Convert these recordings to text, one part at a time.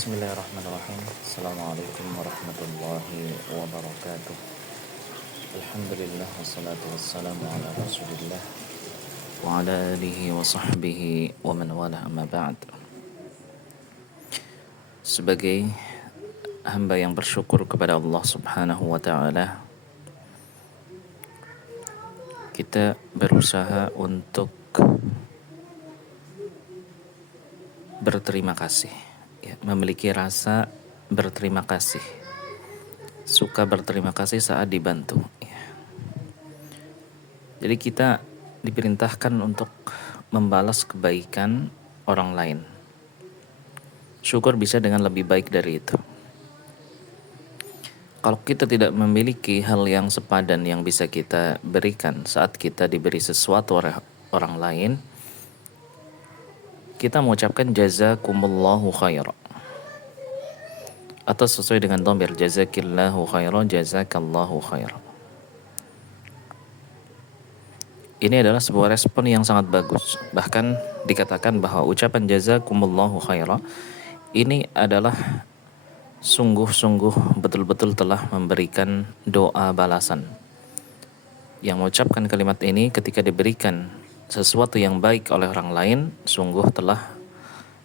Bismillahirrahmanirrahim. Assalamualaikum warahmatullahi wabarakatuh. Alhamdulillah wassalatu wassalamu ala Rasulillah wa ala alihi wa sahbihi wa man wala amma ba'd. Sebagai hamba yang bersyukur kepada Allah Subhanahu wa taala, kita berusaha untuk berterima kasih, memiliki rasa berterima kasih, suka berterima kasih saat dibantu. Jadi kita diperintahkan untuk membalas kebaikan orang lain. Syukur bisa dengan lebih baik dari itu. Kalau kita tidak memiliki hal yang sepadan yang bisa kita berikan saat kita diberi sesuatu oleh orang lain, kita mengucapkan jazakumullahu khairan, atau sesuai dengan dhamir jazakillahu khairan, jazakallahu khairan. Ini adalah sebuah respon yang sangat bagus. Bahkan dikatakan bahwa ucapan jazakumullahu khairan ini adalah sungguh-sungguh betul-betul telah memberikan doa balasan. Yang mengucapkan kalimat ini ketika diberikan sesuatu yang baik oleh orang lain, sungguh telah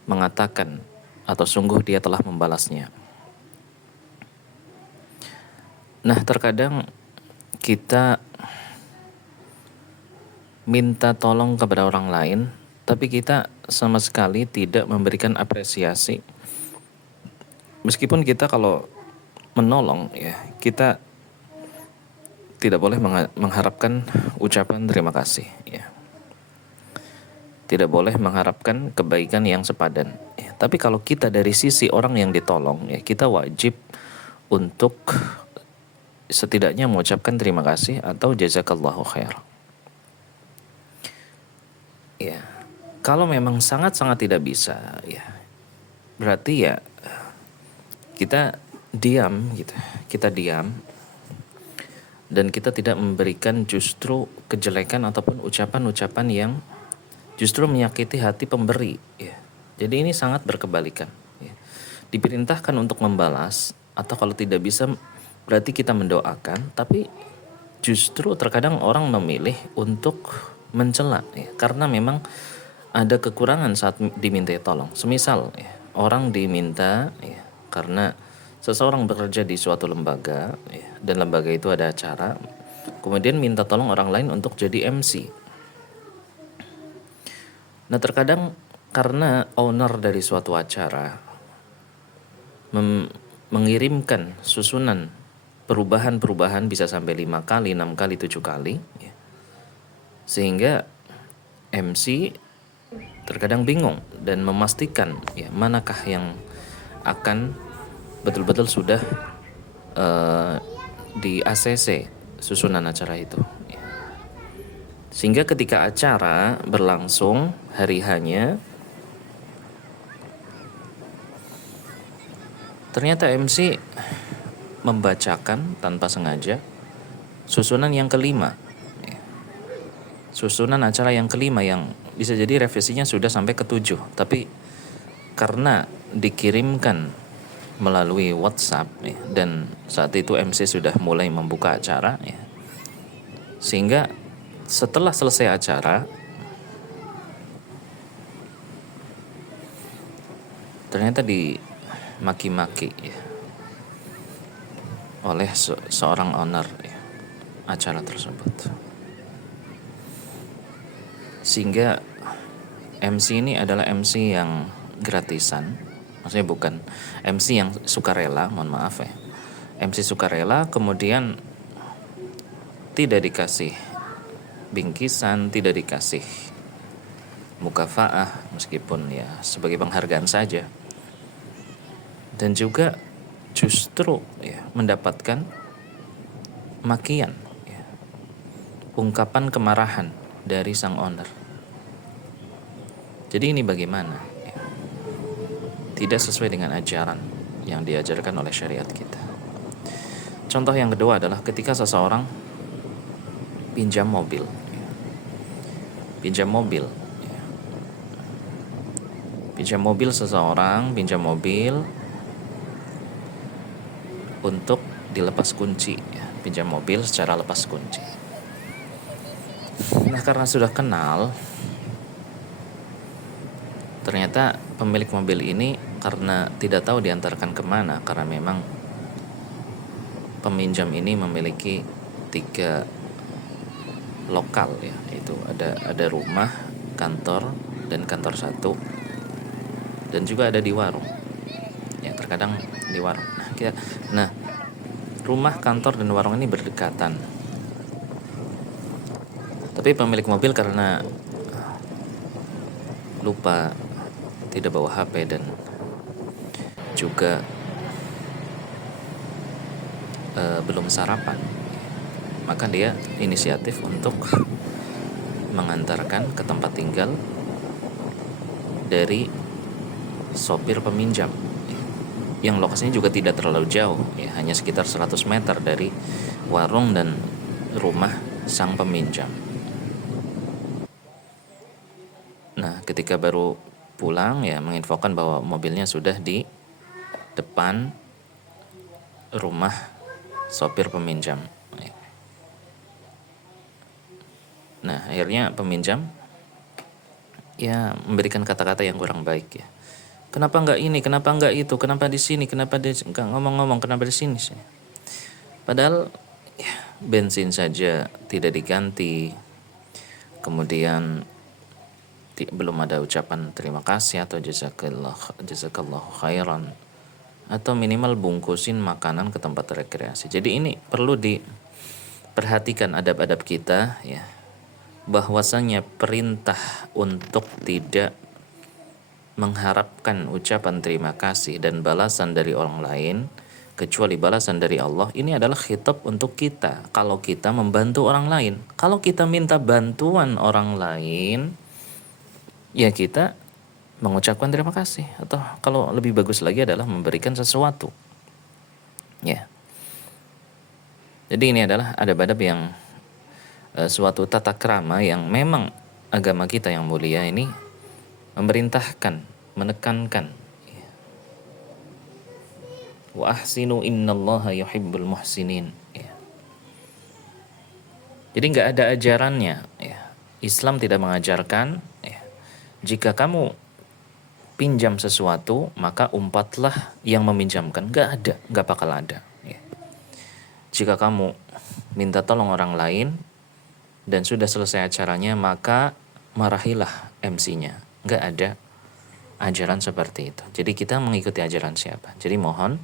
mengatakan atau sungguh dia telah membalasnya. Nah, terkadang kita minta tolong kepada orang lain, tapi kita sama sekali tidak memberikan apresiasi. Meskipun kita kalau menolong, kita tidak boleh mengharapkan ucapan terima kasih, Tidak boleh mengharapkan kebaikan yang sepadan. Tapi kalau kita dari sisi orang yang ditolong, kita wajib untuk setidaknya mengucapkan terima kasih atau jazakallahu khair. Kalau memang sangat-sangat tidak bisa, berarti kita diam gitu. Kita diam dan kita tidak memberikan justru kejelekan ataupun ucapan-ucapan yang justru menyakiti hati pemberi. Jadi ini sangat berkebalikan. Diperintahkan untuk membalas, atau kalau tidak bisa berarti kita mendoakan, tapi justru terkadang orang memilih untuk mencela, karena memang ada kekurangan saat diminta tolong. Semisal orang diminta karena seseorang bekerja di suatu lembaga, dan lembaga itu ada acara, kemudian minta tolong orang lain untuk jadi MC. Nah, terkadang karena owner dari suatu acara mengirimkan susunan perubahan-perubahan bisa sampai 5 kali, 6 kali, 7 kali, sehingga MC terkadang bingung dan memastikan manakah yang akan betul-betul sudah di ACC susunan acara itu. Sehingga ketika acara berlangsung hari hanya, ternyata MC membacakan tanpa sengaja susunan yang kelima. Susunan acara yang kelima yang bisa jadi revisinya sudah sampai ke-7, tapi karena dikirimkan melalui WhatsApp dan saat itu MC sudah mulai membuka acara, sehingga setelah selesai acara ternyata dimaki-maki oleh seorang owner acara tersebut. Sehingga MC ini adalah MC yang gratisan, maksudnya bukan MC yang sukarela, mohon maaf MC sukarela, kemudian tidak dikasih bingkisan, tidak dikasih mukafaah, meskipun sebagai penghargaan saja, dan juga justru mendapatkan makian, ungkapan kemarahan dari sang owner. Jadi ini bagaimana? Tidak sesuai dengan ajaran yang diajarkan oleh syariat kita. Contoh yang kedua adalah ketika seseorang pinjam mobil. Pinjam mobil seseorang, pinjam mobil, untuk dilepas kunci, ya, pinjam mobil secara lepas kunci. Nah, karena sudah kenal, ternyata pemilik mobil ini karena tidak tahu diantarkan kemana, karena memang peminjam ini memiliki 3 lokal, ya, yaitu ada rumah, kantor, dan kantor 1, dan juga ada di warung, ya, terkadang di warung. Nah, rumah, kantor, dan warung ini berdekatan, tapi pemilik mobil karena lupa, tidak bawa HP, dan juga belum sarapan, maka dia inisiatif untuk mengantarkan ke tempat tinggal dari sopir peminjam, yang lokasinya juga tidak terlalu jauh, ya, hanya sekitar 100 meter dari warung dan rumah sang peminjam. Nah, ketika baru pulang, ya, menginfokan bahwa mobilnya sudah di depan rumah sopir peminjam. Nah, akhirnya peminjam, ya, memberikan kata-kata yang kurang baik, ya. Kenapa nggak ini? Kenapa nggak itu? Kenapa di sini? Kenapa nggak ngomong-ngomong? Kenapa di sini sih? Padahal, ya, bensin saja tidak diganti, kemudian belum ada ucapan terima kasih atau jazakallahu khairan, atau minimal bungkusin makanan ke tempat rekreasi. Jadi ini perlu diperhatikan adab-adab kita, ya, bahwasanya perintah untuk tidak mengharapkan ucapan terima kasih dan balasan dari orang lain kecuali balasan dari Allah, ini adalah khitab untuk kita kalau kita membantu orang lain. Kalau kita minta bantuan orang lain, ya, kita mengucapkan terima kasih, atau kalau lebih bagus lagi adalah memberikan sesuatu, ya. Jadi ini adalah adab-adab yang suatu tata krama yang memang agama kita yang mulia ini memerintahkan, menekankan, wa ahsinu innallaha yuhibbul muhsinin, ya. Jadi nggak ada ajarannya, ya. Islam tidak mengajarkan, ya, jika kamu pinjam sesuatu maka umpatlah yang meminjamkan. Nggak ada, nggak bakal ada, ya. Jika kamu minta tolong orang lain dan sudah selesai acaranya, maka marahilah MC-nya. Nggak ada ajaran seperti itu. Jadi kita mengikuti ajaran siapa? Jadi mohon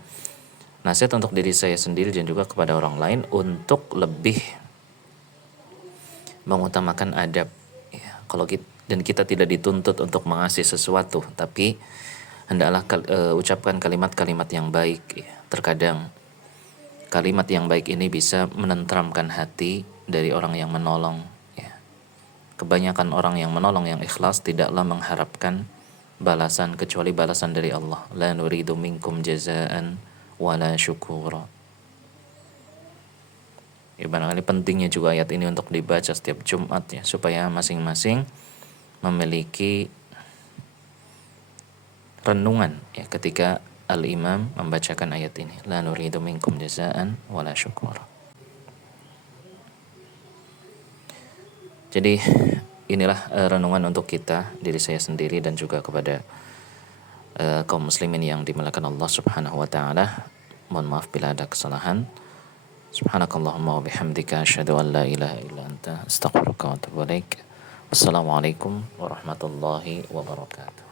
nasihat untuk diri saya sendiri dan juga kepada orang lain untuk lebih mengutamakan adab, ya. Dan kita tidak dituntut untuk mengasih sesuatu, tapi hendaklah ucapkan kalimat-kalimat yang baik, ya. Terkadang kalimat yang baik ini bisa menenteramkan hati dari orang yang menolong, ya. Kebanyakan orang yang menolong yang ikhlas tidaklah mengharapkan balasan kecuali balasan dari Allah. La nuridu minkum jazaan wala syukura. Ya, barangkali pentingnya juga ayat ini untuk dibaca setiap Jumat, ya, supaya masing-masing memiliki renungan, ya, ketika al-imam membacakan ayat ini. La nuridu minkum jazaan wala syukura. Jadi inilah renungan untuk kita, diri saya sendiri dan juga kepada kaum muslimin yang dimuliakan Allah Subhanahu wa taala. Mohon maaf bila ada kesalahan. Subhanakallahumma wa bihamdika asyhadu an la ilaha illa anta astaghfiruka wa atubu ilaik. Wassalamualaikum warahmatullahi wabarakatuh.